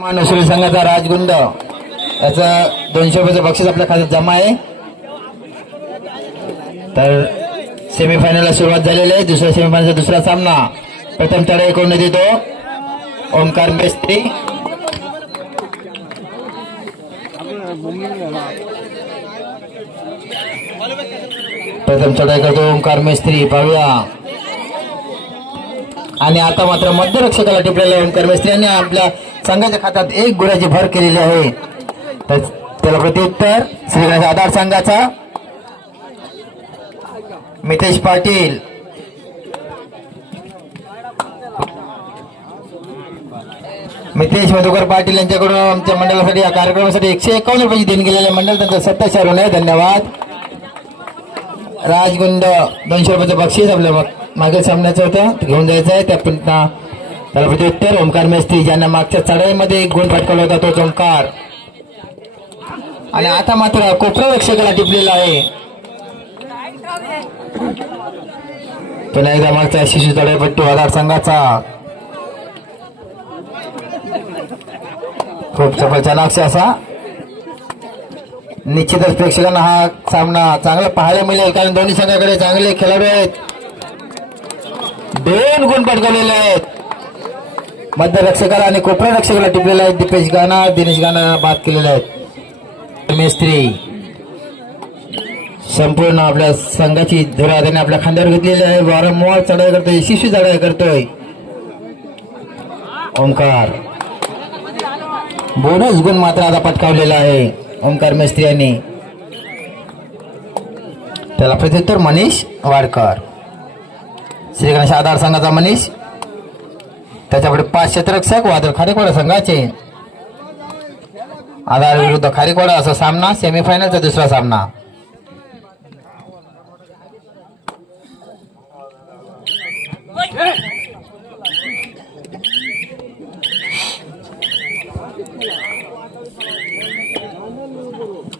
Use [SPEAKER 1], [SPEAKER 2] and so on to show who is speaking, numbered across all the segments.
[SPEAKER 1] मानसुरी संघाचा राजगुंड याचा दोनशे रुपयाचं बक्षीस आपल्या खात्यात जमा आहे. तर सेमीफायनलला सुरुवात झालेली आहे. दुसऱ्या सेमीफायनलचा दुसरा सामना. प्रथम चढाई करून देतो. ओमकार मेस्त्री. प्रथम चढाई करतो ओमकार मेस्त्री. पाहूया. आणि आता मात्र मध्यरक्षकाला टिपलेल्या ओमकार मेस्त्री यांनी आपल्या संघाच्या खात्यात एक गुणाची भर केलेली आहे. तर त्याला प्रत्युत्तर श्रीगणेश आधार संघाचा. मितेश पाटील. मितेश मधुकर पाटील यांच्याकडून आमच्या मंडळासाठी या कार्यक्रमासाठी एकशे एकावन्न रुपयाची देण गेलेले मंडळ त्यांचं सत्ता ऋण आहे. धन्यवाद. राजगुंड दोनशे रुपयाचं बक्षीस आपल्या मागे मागील सामन्याचं घेऊन जायचा आहे त्या पुन्हा त्याला प्रत्युत्तर ओंकार मेस्त्री ज्यांना मागच्या चढाईमध्ये एक गुण पटकवला होता तोच ओंकार आणि आता मात्र कोपरा रक्षकाला टिपलेला आहे. पुन्हा एकदा मागचा शिशू चढाईपट्टू आधार संघाचा. खूप सफलचा चाणाक्ष असा. निश्चितच प्रेक्षकांना हा सामना चांगला पाहायला मिळेल कारण दोन्ही संघाकडे चांगले खेळाडू आहेत. दोन गुण पटकवलेले आहेत. मध्यरक्षकाला आणि कोपऱ्या रक्षकाला टिपलेले आहेत. दीपेश गाना दिनेश गाना बाद केलेले आहेत. मेस्त्री संपूर्ण आपल्या संघाची धुरा त्याने आपल्या खांद्यावर घेतलेली आहे. वारंवार चढाई करतोय. यशस्वी चढाई करतोय. ओंकार. बोनस गुण मात्र आता पटकावलेला आहे. ओंकार मेस्त्री यांनी त्याला प्रत्युत्तर मनीष वाडकर. श्री गणेश आधार संघाचा मनीष. त्याच्यापुढे पाच क्षेत्ररक्षक वादळ खारेकोडा संघाचे. आधार विरुद्ध खारेकोडा असा सामना सेमीफायनलचा दुसरा सामना.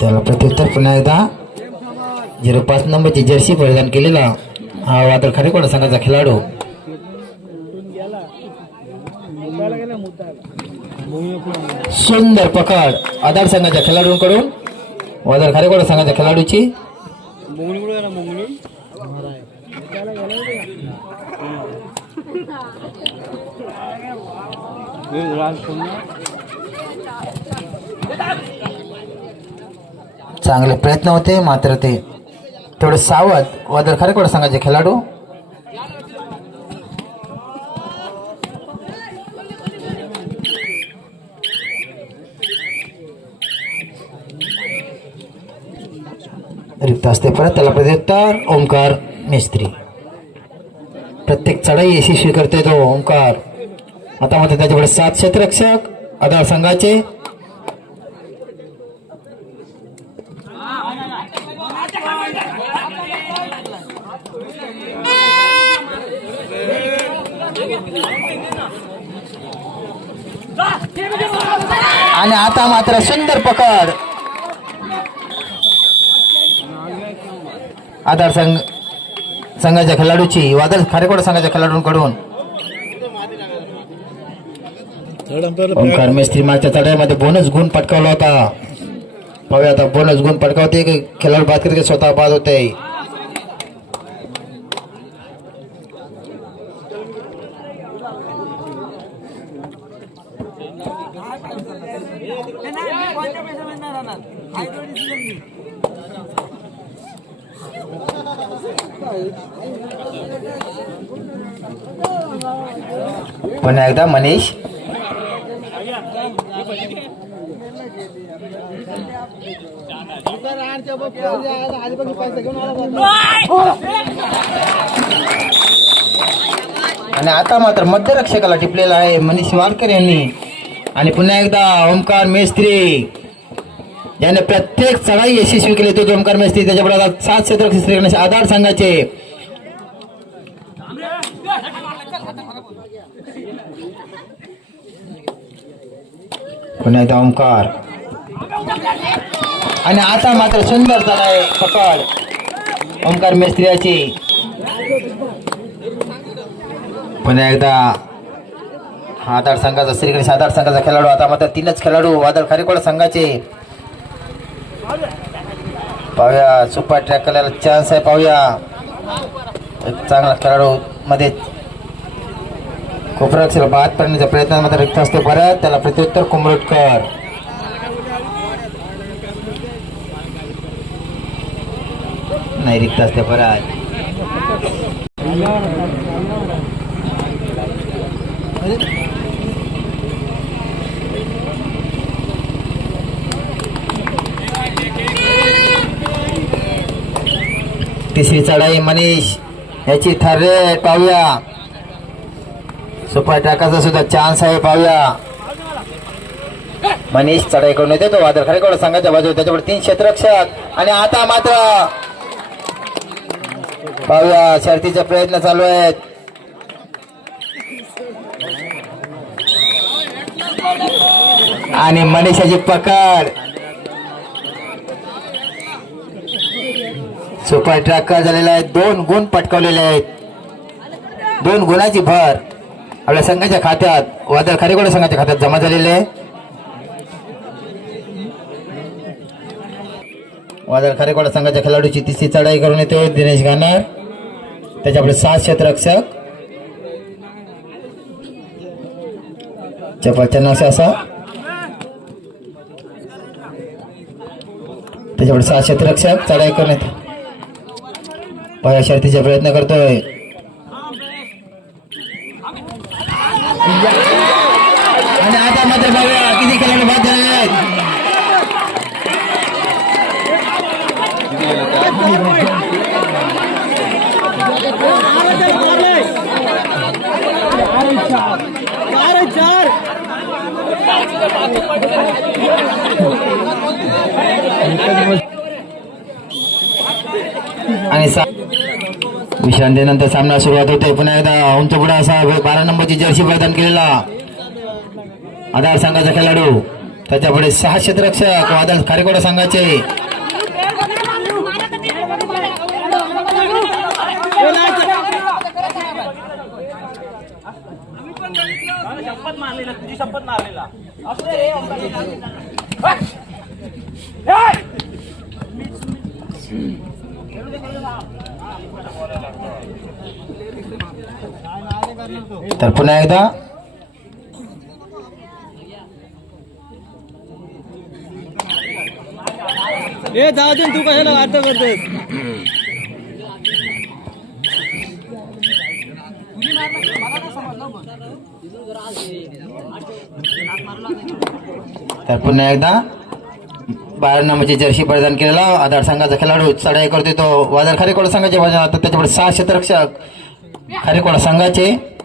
[SPEAKER 1] त्याला प्रत्युत्तर पुन्हा एकदा. झिरो पाच नंबरची जर्सी परिधान केलेला. हा वादळ खारेकोडा संघाचा खेळाडू? सुंदर पकड. आधार संघाच्या खेळाडूंकडून. वादळ खारेकोडा संघाच्या खेळाडूची? चांगले प्रयत्न होते मात्र ते थोडे सावध वादळ खारेकोडा संघाचे खेळाडू? रिक्त असते परत त्याला प्रत्युत्तर ओंकार मिस्त्री. प्रत्येक चढाई यशस्वी करते तो ओंकार आता मात्र त्याच्याकडे सात क्षेत्ररक्षक आधार संघाचे आणि आता मात्र सुंदर पकड. आधार संघ संघाच्या खेळाडूची वादळ खारेकोड संघाच्या खेळाडूंकडून. ओंकार मेस्त्री मागच्या चढाईमध्ये बोनस गुण पटकावला होता. पाहूया आता बोनस गुण पटकावते की खेळाडू बाद करते की स्वतः बाद होते. पुन्हा एकदा मनीष. आणि आता मात्र मध्यरक्षकाला टिपलेला आहे मनीष वालकर यांनी. आणि पुन्हा एकदा ओंकार मेस्त्री. ज्याने प्रत्येक चढाई यशस्वी केली. तो ओंकार मेस्त्री त्याच्याबरोबर आता सात क्षेत्र श्री गणेश आधार संघाचे. पुन्हा एकदा ओंकार. आणि आता मात्र सुंदर चढाई पकड. ओंकार मेस्त्रियाची पुन्हा एकदा आधार संघाचा श्री गणेश आधार संघाचा खेळाडू. आता मात्र तीनच खेळाडू आधार खरेकोड संघाचे. पाहूया सुपर ट्रॅक करायला चान्स आहे पाहूया. एक चांगला खेळाडू मध्ये कोपराक्षर बाद पडण्याच्या प्रयत्न रिक्त असतो परत. त्याला प्रत्युत्तर कुंभरोटकर. नाही रिक्त असते परत. तिसरी चढाई मनीष. याची थर्रे पाहूया. सुपर टाकाचा सुद्धा चान्स आहे पाहूया. मनीष चढाई करून येते तो वादळ. खरेकडं संघाच्या बाजू त्याच्यावर तीन क्षेत्रक्षक आणि आता मात्र पाहूया शर्तीचे प्रयत्न चालू आहेत. आणि मनीषाची पकड. सुपर ट्रॅकर झालेला आहे. दोन गुण पटकावलेले आहेत. दोन गुणाची भर आपल्या संघाच्या खात्यात वादळ खारेकोड संघाच्या खात्यात जमा झालेले आहे. वादळ खारेकोड संघाच्या खेळाडूची तिसरी चढाई करून येतो दिनेश गाणार आपले सात क्षेत्ररक्षक. चपाच्या असा त्याच्यापुढे सात क्षेत्ररक्षक चढाई करून येतो पाया शर्तीचा प्रयत्न करतोय. आणि आता मात्र बघा किती खेळाडू बाद झाले आहेत चार विश्रांतीनंतर सामना सुरुवात होते पुन्हा एकदा उंच असा बारा नंबरची जर्सी प्रदान केलेला आधार संघाचा खेळाडू. त्याच्या पुढे सहा क्षेत्ररक्षक वादळ खारेकोडा संघाचे.
[SPEAKER 2] शपथ मारलेला तुझी शपथ मारलेला
[SPEAKER 1] तर पुन्हा एकदा.
[SPEAKER 2] ए जाऊ दे तू कशाला वाटत करतोस
[SPEAKER 1] तर पुन्हा एकदा. बारा नंबरची जर्सी प्रदान केलेला आधार संघाचा खेळाडू चढाई करतोय तो. वादळ खारेकोडा संघाचे बाजूने आता त्याच्यापुढे सहा क्षेत्ररक्षक खारेकोडा संघाचे.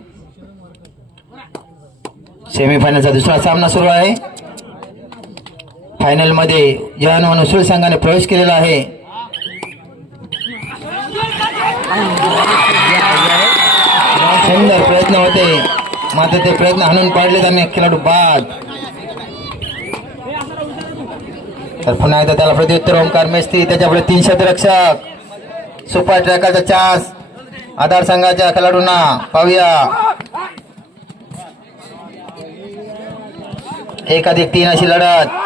[SPEAKER 1] सेमीफायनलचा दुसरा सामना सुरू आहे. फायनलमध्ये मध्ये म्हणून व संघाने प्रवेश केलेला आहे. सुंदर प्रयत्न होते. मात्र ते प्रयत्न हाणून पाडले त्याने खेळाडू बाद. तर पुन्हा एकदा त्याला प्रत्युत्तर ओंकार मेस्त्री त्याच्यापुढे तीन शतरक्षक सुपर ट्रॅकरचा चान्स आधार संघाच्या खेळाडूंना पाहूया. एक अधिक तीन अशी लढत.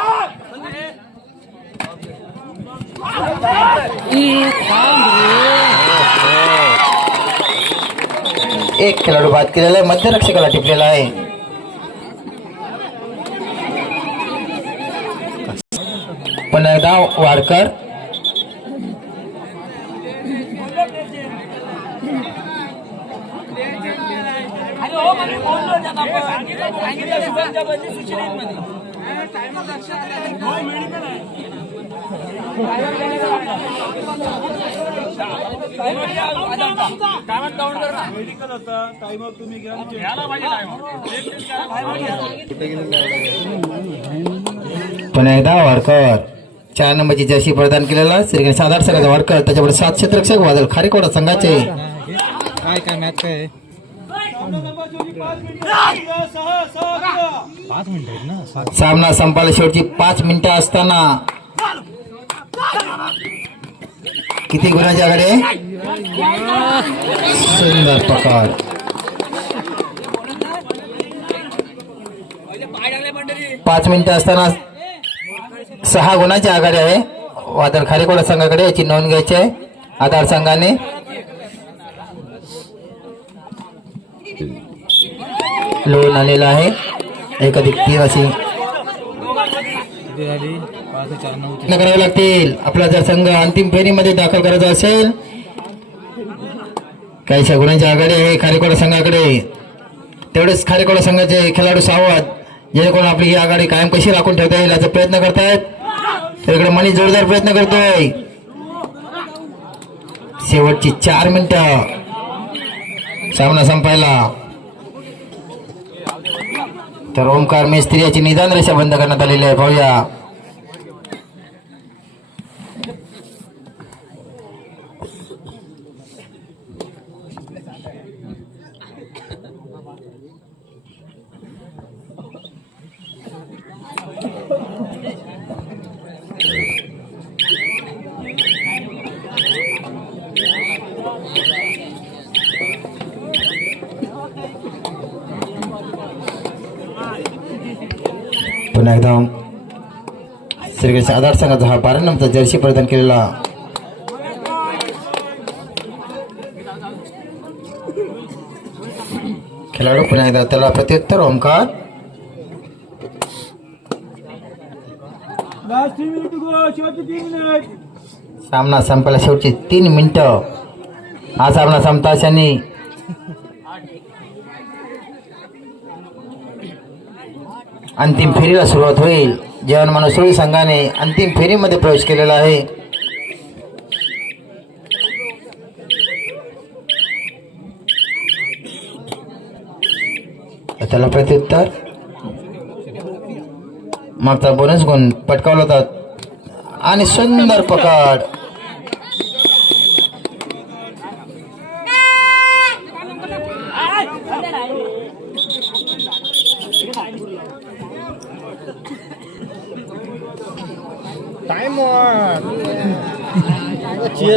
[SPEAKER 1] एक खेळाडू बाद केलेला आहे मध्यरक्षकाला टिपलेला आहे. पुन्हा एकदा वाडकर
[SPEAKER 2] मेडिकल होता टाइमर तुम्ही घ्या. घ्यायला पाहिजे
[SPEAKER 1] पुन्हा एकदा वाडकर चार नंबरची जर्सी प्रदान केलेला श्रीगणेश आधार संघाचा वाडकर त्याच्यापुढे सात क्षेत्ररक्षक वादळ खारेकोडा संघाचे.
[SPEAKER 2] काय काय मॅच काय? पाच मिनिट ना
[SPEAKER 1] सामना संपायला शेवटची पाच मिनिटं असताना किती गुणाच्या कडे सुंदर पकड. पाच मिनिटं असताना सहा गुणाच्या आघाडी आहे. वादळ खारेकोडा संघाकडे याची नोंद घ्यायची आहे. आधार संघाने लोन आलेला आहे. एक अधिक तीन असे प्रयत्न करावे लागतील. आपला जर संघ अंतिम फेरीमध्ये दाखल करायचा असेल काही गुणांची आघाडी आहे खारेकोडा संघाकडे. तेवढेच खारेकोडा संघाचे खेळाडू सावध. जेणेकरून आपली ही आघाडी कायम कशी राखून ठेवता येईल याचा प्रयत्न करतायत. तर इकडे मनी जोरदार प्रयत्न करतोय. शेवटची चार मिनिटं. सामना संपायला. तर ओमकार मेस्त्री याची निदान रेषा बंद करण्यात आलेली आहे. पाहूया. पुन्हा एकदा श्रीकृष्ण आधार संघाचा हा बारा नंबर जर्सी प्रदान केलेला. खेळाडू पुन्हा एकदा त्याला प्रत्युत्तर ओंकार.
[SPEAKER 2] शेवटचे तीन मिनिट
[SPEAKER 1] सामना संपायला शेवटची तीन मिनिटं. हा सामना संपता क्षणी. अंतिम फेरीला सुरुवात होईल. जेवण मनुसुळी संघाने अंतिम फेरीमध्ये प्रवेश केलेला आहे. त्याला प्रत्युत्तर. मागचा बोनस गुण पटकावला होता. आणि सुंदर पकड.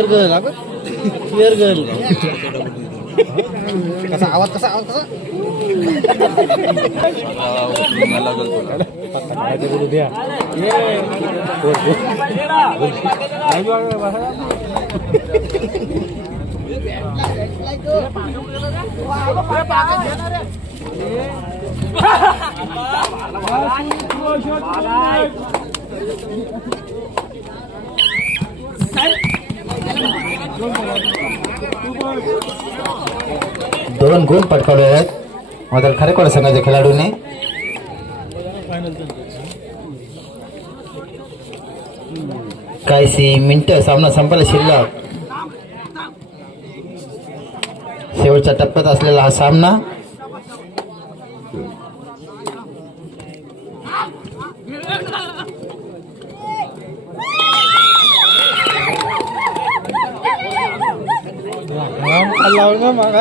[SPEAKER 2] गर्ल अगं चिअर गर्ल कसा आवाज कसा आवाज कसा
[SPEAKER 1] दोन गुण पटकावले आहेत. मात्र खरेकोड संघाच्या खेळाडूने? काहीशी मिनटं सामना संपायला शिल्लक. शेवटच्या टप्प्यात असलेला हा सामना.
[SPEAKER 2] लावून मागा.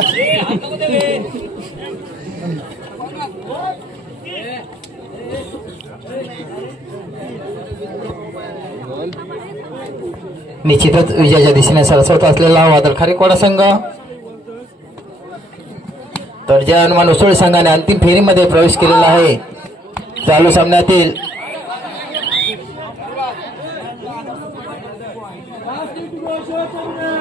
[SPEAKER 1] निश्चितच विजयाच्या दिशेने सरसवत असलेला वादळ. खारेकोडा संघ? तर ज्या हनुमान उसोळी संघाने अंतिम फेरीमध्ये प्रवेश केलेला आहे. चालू सामन्यातील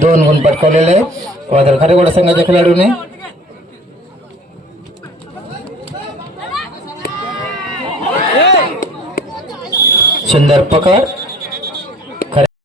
[SPEAKER 1] दोन गुण पटकवलेले आहेत. वादळ खारेकोडा संघाच्या खेळाडूने. सुंदर पकड